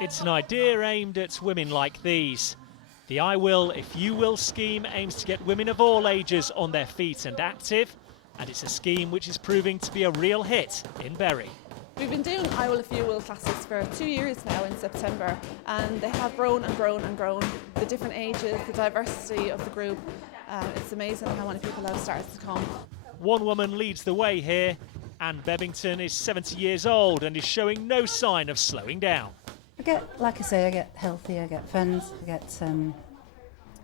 It's an idea aimed at women like these. The I Will If You Will scheme aims to get women of all ages on their feet and active, and it's a scheme which is proving to be a real hit in Bury. We've been doing I Will If You Will classes for 2 years now in September, and they have grown and grown and grown. The different ages, the diversity of the group, it's amazing how many people have started to come. One woman leads the way here. Anne Bebbington is 70 years old and is showing no sign of slowing down. I get healthy, I get friends,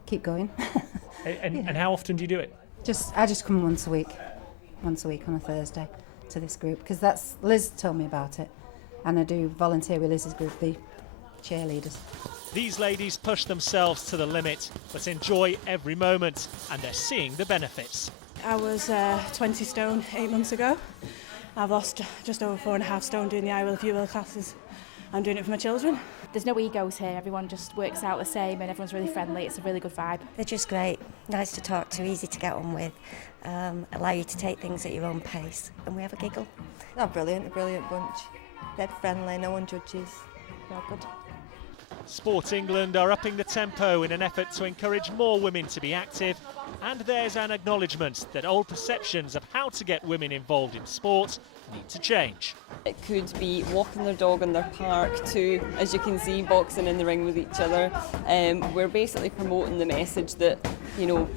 keep going. And how often do you do it? I just come once a week on a Thursday to this group, because that's Liz told me about it, and I do volunteer with Liz's group, the cheerleaders. These ladies push themselves to the limit, but enjoy every moment, and they're seeing the benefits. I was 20 stone 8 months ago. I've lost just over 4.5 stone doing the I Will If You Will classes. I'm doing it for my children. There's no egos here, everyone just works out the same and everyone's really friendly, it's a really good vibe. They're just great, nice to talk to, easy to get on with, allow you to take things at your own pace, and we have a giggle. They're brilliant, a brilliant bunch. They're friendly, no one judges, they're good. Sport England are upping the tempo in an effort to encourage more women to be active, and there's an acknowledgement that old perceptions of how to get women involved in sport need to change. It could be walking their dog in their park to, as you can see, boxing in the ring with each other. We're basically promoting the message that,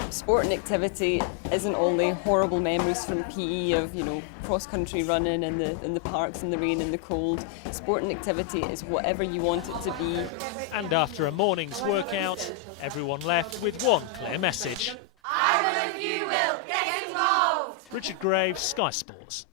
sport and activity isn't only horrible memories from PE of, cross-country running in the parks in the rain and the cold. Sport and activity is whatever you want it to be. And after a morning's workout, everyone left with one clear message. I will if you will, get involved! Richard Graves, Sky Sports.